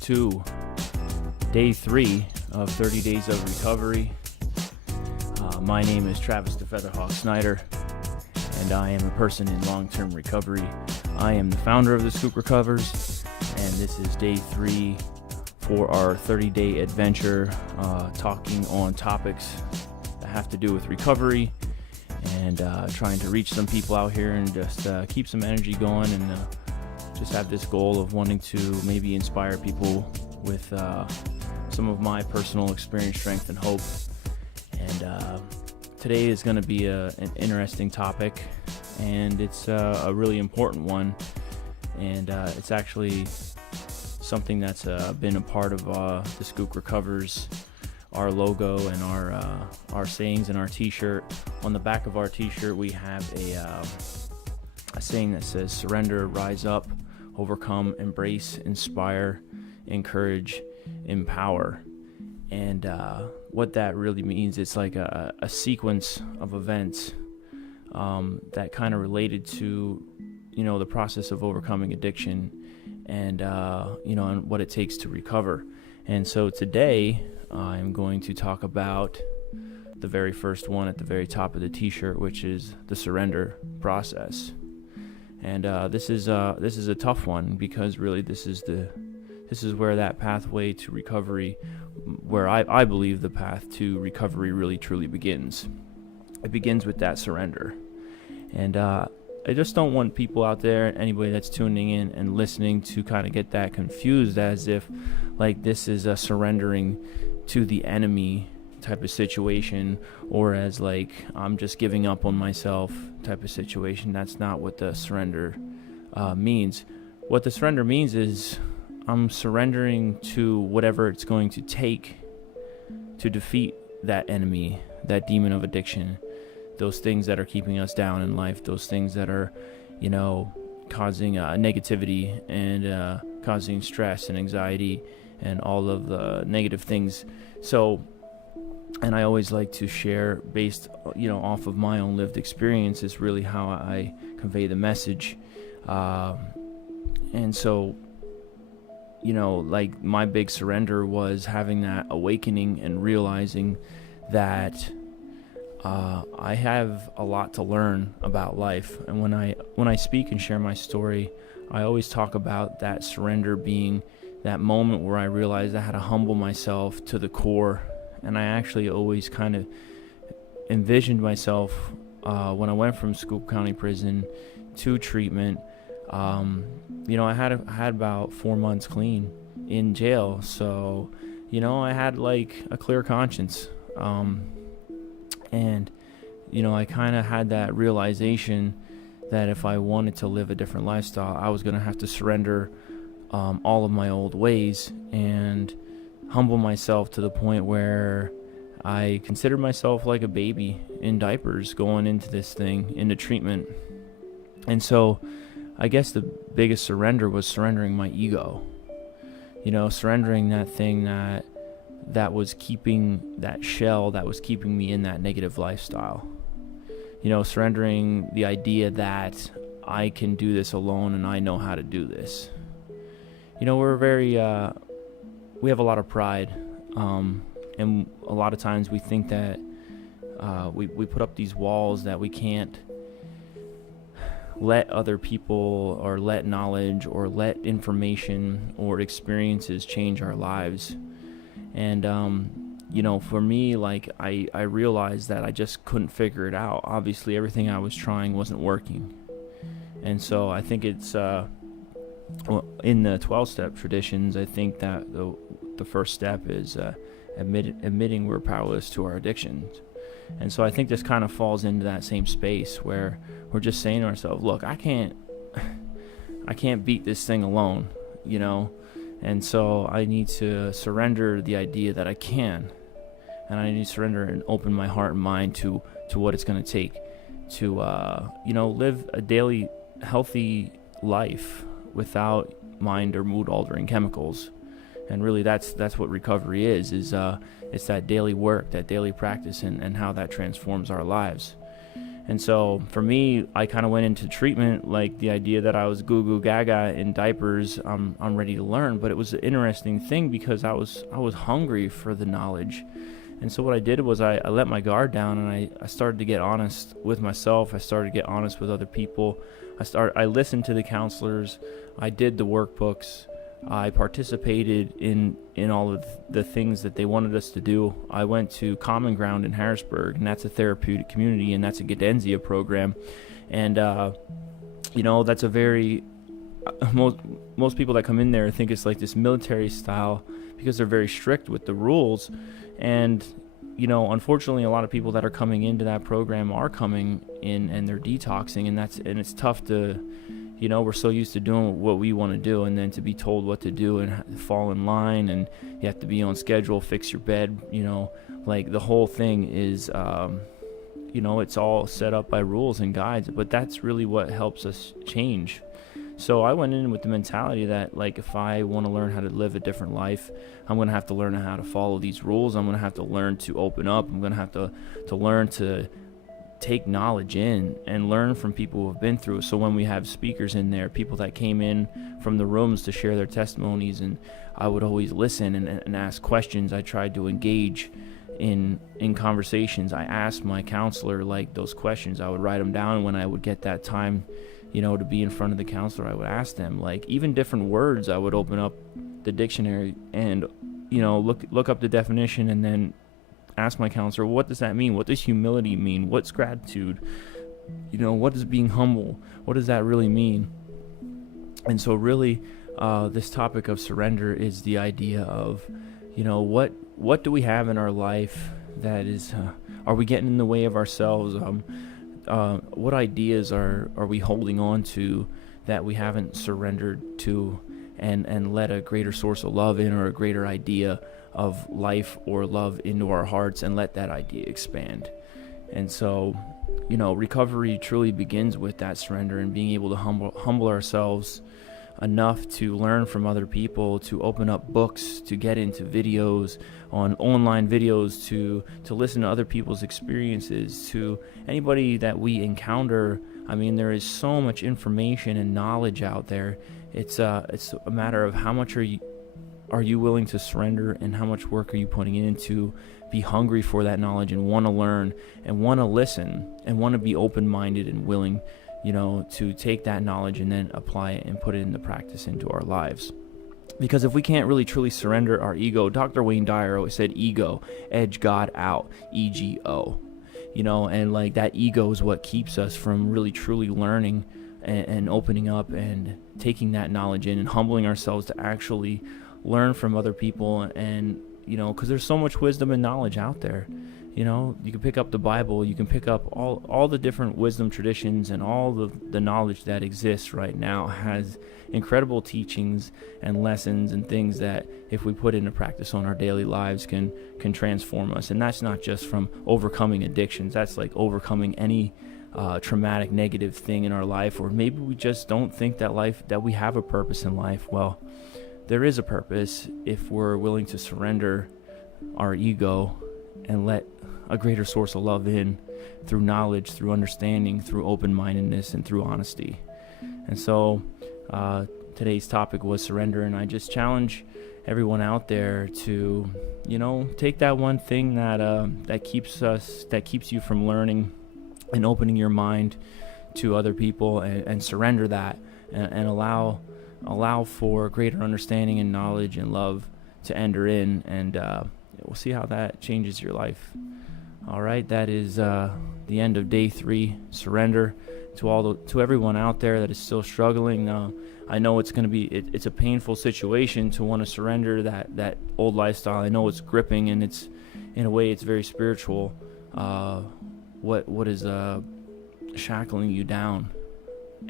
to day 3 of 30 Days of Recovery. My name is Travis the Featherhawk Snyder, and I am a person in long-term recovery. I am the founder of the Scoop Recovers, and this is day 3 for our 30-day adventure, talking on topics that have to do with recovery and trying to reach some people out here and just keep some energy going and just have this goal of wanting to maybe inspire people with some of my personal experience, strength, and hope. And today is going to be an interesting topic, and it's a really important one, and it's actually something that's been a part of the Scoop Recovers, our logo and our sayings and our t-shirt. On the back of our t-shirt we have a saying that says surrender, rise up, overcome, embrace, inspire, encourage, empower. And what that really means, it's like a sequence of events that kind of related to, the process of overcoming addiction and, and what it takes to recover. And so today I'm going to talk about the very first one at the very top of the t-shirt, which is the surrender process. And this is a tough one, because really this is where that pathway to recovery, where I believe the path to recovery really truly begins. It begins with that surrender. And I just don't want people out there, anybody that's tuning in and listening, to kind of get that confused as if like this is a surrendering to the enemy type of situation, or as like I'm just giving up on myself type of situation. That's not what the surrender means. What the surrender means is I'm surrendering to whatever it's going to take to defeat that enemy, that demon of addiction, those things that are keeping us down in life, those things that are, causing negativity and causing stress and anxiety and all of the negative things. So, and I always like to share based, off of my own lived experience, is really how I convey the message. And so, like my big surrender was having that awakening and realizing that I have a lot to learn about life. And when I speak and share my story, I always talk about that surrender being that moment where I realized I had to humble myself to the core. And I actually always kind of envisioned myself when I went from Scoop County Prison to treatment. I had about 4 months clean in jail, so I had like a clear conscience, and I kind of had that realization that if I wanted to live a different lifestyle, I was going to have to surrender all of my old ways and humble myself to the point where I considered myself like a baby in diapers going into this thing, into treatment. And so I guess the biggest surrender was surrendering my ego, surrendering that thing that was keeping that shell, that was keeping me in that negative lifestyle, surrendering the idea that I can do this alone and I know how to do this. We have a lot of pride, and a lot of times we think that we put up these walls that we can't let other people or let knowledge or let information or experiences change our lives. And for me, like I realized that I just couldn't figure it out. Obviously everything I was trying wasn't working. And so I think it's in the 12-step traditions, I think that the first step is admitting we're powerless to our addictions. And so I think this kind of falls into that same space where we're just saying to ourselves, look, I can't beat this thing alone, and so I need to surrender the idea that I can, and I need to surrender and open my heart and mind to what it's going to take to live a daily healthy life without mind or mood altering chemicals. And really that's what recovery is it's that daily work, that daily practice, and how that transforms our lives. And so for me, I kind of went into treatment like the idea that I was goo goo gaga in diapers. I'm ready to learn. But it was an interesting thing because I was hungry for the knowledge. And so what I did was I let my guard down, and I started to get honest with myself. I started to get honest with other people. I listened to the counselors. I did the workbooks. I participated in all of the things that they wanted us to do. I went to Common Ground in Harrisburg, and that's a therapeutic community, and that's a Gadenzia program. And, that's a very, most people that come in there think it's like this military style because they're very strict with the rules. And, unfortunately, a lot of people that are coming into that program are coming in and they're detoxing, and it's tough to, we're so used to doing what we want to do, and then to be told what to do and fall in line, and you have to be on schedule, fix your bed, like the whole thing is, it's all set up by rules and guides, but that's really what helps us change. So I went in with the mentality that, like, if I want to learn how to live a different life, I'm going to have to learn how to follow these rules. I'm going to have to learn to open up. I'm going to have to learn to take knowledge in and learn from people who have been through it. So when we have speakers in there, people that came in from the rooms to share their testimonies, and I would always listen and ask questions. I tried to engage in conversations. I asked my counselor those questions. I would write them down when I would get that time, to be in front of the counselor. I would ask them, even different words. I would open up the dictionary and look up the definition, and then ask my counselor, what does that mean? What does humility mean? What's gratitude? What is being humble? What does that really mean? And so really, this topic of surrender is the idea of, what do we have in our life that is, are we getting in the way of ourselves? What ideas are we holding on to that we haven't surrendered to and let a greater source of love in, or a greater idea of life or love into our hearts, and let that idea expand. And so, recovery truly begins with that surrender and being able to humble ourselves enough to learn from other people, to open up books, to get into videos, online videos, to listen to other people's experiences, to anybody that we encounter. I mean, there is so much information and knowledge out there. It's a matter of how much are you willing to surrender, and how much work are you putting in to be hungry for that knowledge, and want to learn, and want to listen, and want to be open-minded and willing, to take that knowledge and then apply it and put it into practice into our lives. Because if we can't really truly surrender our ego, Dr. Wayne Dyer always said, ego, edge God out, EGO. And that ego is what keeps us from really truly learning and opening up and taking that knowledge in and humbling ourselves to actually learn from other people. And because there's so much wisdom and knowledge out there. You can pick up the Bible, you can pick up all the different wisdom traditions, and all the knowledge that exists right now has incredible teachings and lessons and things that, if we put into practice on our daily lives, can transform us. And that's not just from overcoming addictions. That's like overcoming any traumatic negative thing in our life, or maybe we just don't think that we have a purpose in life. Well, there is a purpose if we're willing to surrender our ego and let a greater source of love in, through knowledge, through understanding, through open-mindedness, and through honesty. And so today's topic was surrender, and I just challenge everyone out there to, take that one thing that keeps you from learning and opening your mind to other people, and surrender that, and allow for greater understanding and knowledge and love to enter in, and we'll see how that changes your life. All right, that is the end of day 3, surrender. To everyone out there that is still struggling, I know it's going to be it's a painful situation to want to surrender that old lifestyle. I know it's gripping, and it's, in a way, it's very spiritual. What is shackling you down?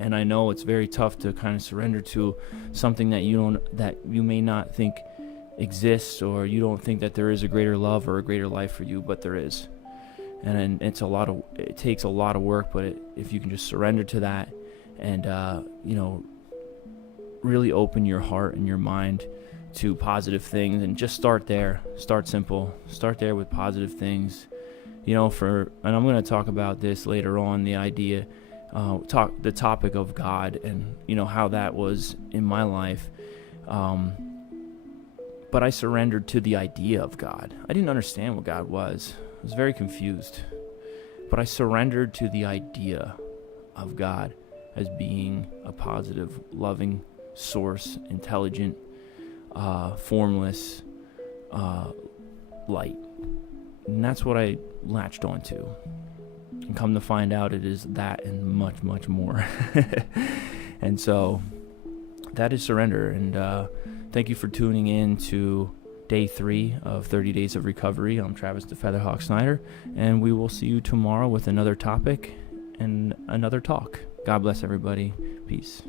And I know it's very tough to kind of surrender to something that you may not think exists, or you don't think that there is a greater love or a greater life for you, but there is. And it takes a lot of work, but if you can just surrender to that, and really open your heart and your mind to positive things, and just start there. Start simple. Start there with positive things. and I'm going to talk about this later on, the idea, the topic of God, and how that was in my life. But I surrendered to the idea of God. I didn't understand what God was. I was very confused. But I surrendered to the idea of God as being a positive, loving source, intelligent, formless light. And that's what I latched onto. And come to find out, it is that and much, much more. And so that is surrender. And thank you for tuning in to day 3 of 30 Days of Recovery. I'm Travis the Featherhawk Snyder, and we will see you tomorrow with another topic and another talk. God bless everybody. Peace.